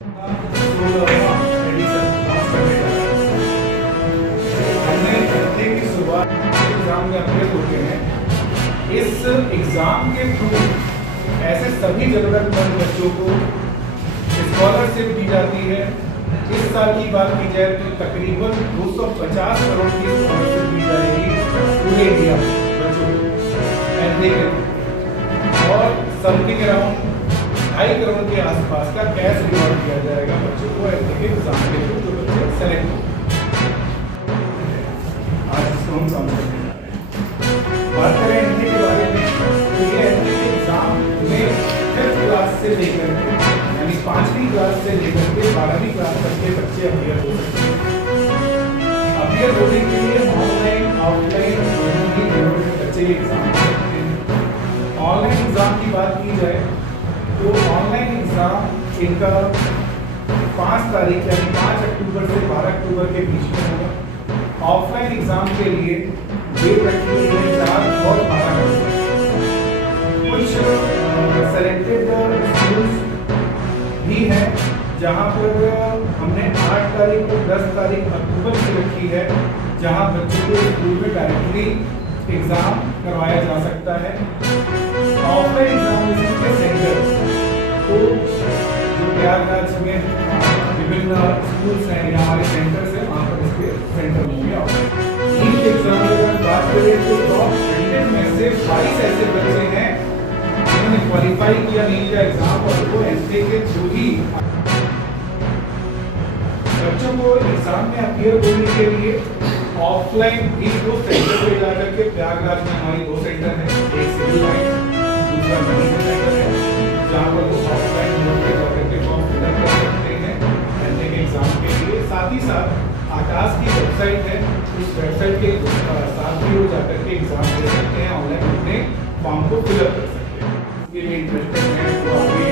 16वां edition launch करने जा रहा है। हमने हफ्ते की शुरुआत एग्जाम में अपडेट होते हैं। इस एग्जाम के थ्रू ऐसे सभी जरूरतमंद बच्चों को स्कॉलरशिप दी जाती है। इस साल की बात की जाए तो तकरीबन 250 करोड़ की स्कॉलरशिप दी जाएगी पूरे इंडिया में बच्चों को, और समथिंग अराउंड 2.5 करोड़ के आसपास का कैश रिवॉर्ड दिया जाएगा बच्चों को ऐसे के एग्जाम के थ्रू जो बच्चे सेलेक्ट हो। आज इसको हम समझ करने जा रहे हैं। बात करें एनटी के बारे में तो ये एनटी के एग्जाम में 5th क्लास से लेकर यानी 5वीं क्लास से लेकर के 12वीं क्लास तक के बच्चे अपियर हो सकते हैं। अपियर होने के लिए ऑनलाइन ऑफलाइन दोनों ही मोड में बच्चे एग्जाम दे सकते हैं। ऑनलाइन एग्जाम की बात की जाए तो ऑनलाइन एग्जाम इनका 5 तारीख यानी 5 अक्टूबर से 12 अक्टूबर के बीच में होगा। ऑफलाइन एग्जाम के लिए डेट रखी हुई है 4 और 12 अक्टूबर। कुछ सेलेक्टेड स्कूल्स भी हैं जहां पर हमने 8 तारीख और 10 तारीख अक्टूबर की रखी है, जहां बच्चों को स्कूल में डायरेक्टली एग्जाम करवाया जा सकता है। ऑफलाइन एग्जामिनेशन के सेंटर तो जो प्रयागराज में विभिन्न स्कूल्स हैं या हमारे सेंटर्स हैं, वहाँ पर इसके सेंटर होंगे। नीट एग्जाम की अगर बात करें तो टॉप 100 में से 22 ऐसे बच्चे हैं जिन्होंने क्वालिफाई किया नीट का एग्जाम और वो एनटीए के थ्रू ही बच्चों को एग्जाम में अपियर होने के लिए ऑफलाइन भी 2 सेंटर पे जाकर के प्रयागराज में हमारी 2 सेंटर हैं, एक सिविल लाइन दूसरा मणिपुर सेंटर है, जहाँ पर वो ऑफलाइन मोड पे जाकर के फॉर्म फिलअप कर सकते हैं एनटीए के एग्जाम के लिए। साथ ही साथ आकाश की वेबसाइट है, उस वेबसाइट के साथ भी वो जाकर के एग्जाम दे सकते हैं, ऑनलाइन अपने फॉर्म को फिलअप कर सकते हैं। इसके लिए इंटरेस्टेड हैं तो आगे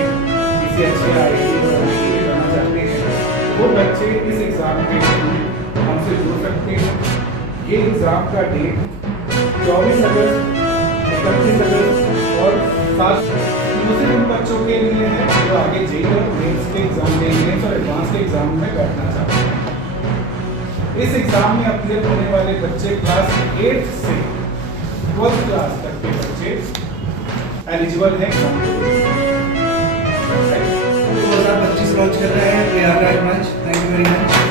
किसी अच्छे आईआईटी और आईआईटी में जाना चाहते हैं वो बच्चे इस एग्जाम के थ्रू हमसे जुड़ सकते हैं। ये एग्जाम का डेट 24 अगस्त, 31 अगस्त और 7 दूसरे उन बच्चों के लिए है जो आगे जेईई और मेंस के एग्जाम देंगे और एडवांस के एग्जाम में बैठना चाहते हैं। इस एग्जाम में अपियर होने वाले बच्चे क्लास 8 से 12th क्लास तक के बच्चे एलिजिबल हैं एग्जाम के लिए। 2025 लॉन्च कर रहे हैं प्रयागराज मंच। Thank you very much.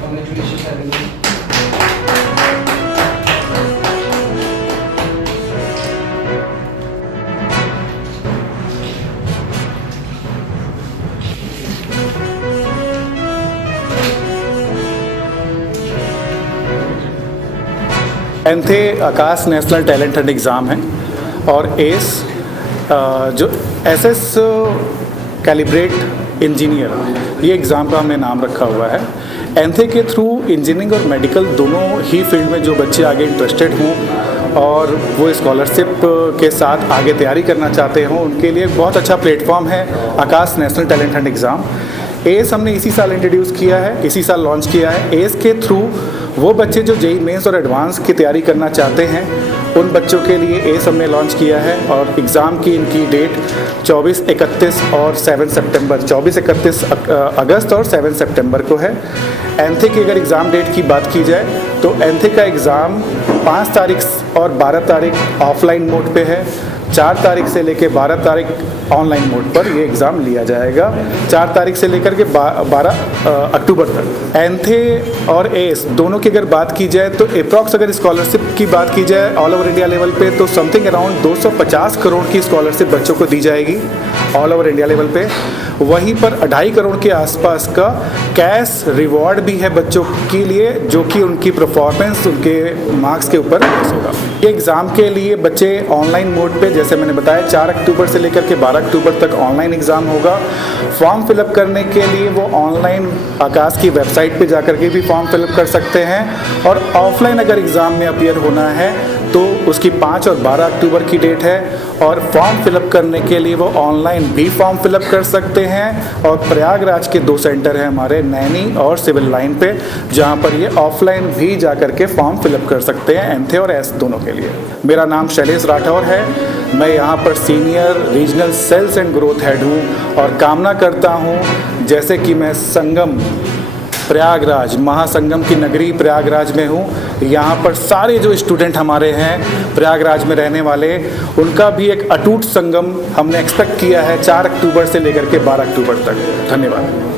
Congratulations, everyone. ANTHE Aakash national talent hunt exam है और एस जो एसएस कैलिब्रेट इंजीनियर ये एग्ज़ाम का हमने नाम रखा हुआ है। एनथे के थ्रू इंजीनियरिंग और मेडिकल दोनों ही फील्ड में जो बच्चे आगे इंटरेस्टेड हों और वो स्कॉलरशिप के साथ आगे तैयारी करना चाहते हों उनके लिए बहुत अच्छा प्लेटफॉर्म है Aakash national talent hunt exam. एस हमने इसी साल इंट्रोड्यूस किया है, इसी साल लॉन्च किया है। एस के थ्रू वो बच्चे जो जेईई मेंस और एडवांस की तैयारी करना चाहते हैं उन बच्चों के लिए एस हमने लॉन्च किया है और एग्ज़ाम की इनकी डेट 24, 31 और 7 सितंबर 24, 31 अगस्त और 7 सितंबर को है। एनथे की अगर एग्ज़ाम डेट की बात की जाए तो एनथे का एग्ज़ाम 5 तारीख और 12 तारीख ऑफलाइन मोड पे है, 4 तारीख से लेकर 12 तारीख ऑनलाइन मोड पर ये एग्ज़ाम लिया जाएगा। 4 तारीख से लेकर के 12 अक्टूबर तक। एंथे और एस दोनों की अगर बात की जाए तो अप्रॉक्स अगर स्कॉलरशिप की बात की जाए ऑल ओवर इंडिया लेवल पे तो समथिंग अराउंड 250 करोड़ की स्कॉलरशिप बच्चों को दी जाएगी ऑल ओवर इंडिया लेवल पे। वहीं पर 2.5 करोड़ के आसपास का कैश रिवॉर्ड भी है बच्चों के लिए, जो कि उनकी परफॉर्मेंस, उनके मार्क्स के ऊपर होगा। ये एग्ज़ाम के लिए बच्चे ऑनलाइन मोड पे, जैसे मैंने बताया, 4 अक्टूबर से लेकर के 12 अक्टूबर तक ऑनलाइन एग्ज़ाम होगा। फॉर्म फिलअप करने के लिए वो ऑनलाइन आकाश की वेबसाइट पे जाकर के भी फॉर्म फिलअप कर सकते हैं, और ऑफलाइन अगर एग्ज़ाम में अपीयर होना है तो उसकी 5 और 12 अक्टूबर की डेट है। और फॉर्म फिलअप करने के लिए वो ऑनलाइन भी फॉर्म फिलअप कर सकते हैं। और प्रयागराज के 2 सेंटर हैं हमारे, नैनी और सिविल लाइन पे, जहाँ पर ये ऑफलाइन भी जा कर के फॉर्म फिलअप कर सकते हैं, एंथे और एस दोनों के लिए। मेरा नाम शैलेश राठौर है, मैं यहाँ पर senior regional sales and growth head हूँ, और कामना करता हूँ जैसे कि मैं संगम प्रयागराज, महासंगम की नगरी प्रयागराज में हूँ, यहाँ पर सारे जो स्टूडेंट हमारे हैं प्रयागराज में रहने वाले, उनका भी एक अटूट संगम हमने एक्सपेक्ट किया है 4 अक्टूबर से लेकर के 12 अक्टूबर तक। धन्यवाद।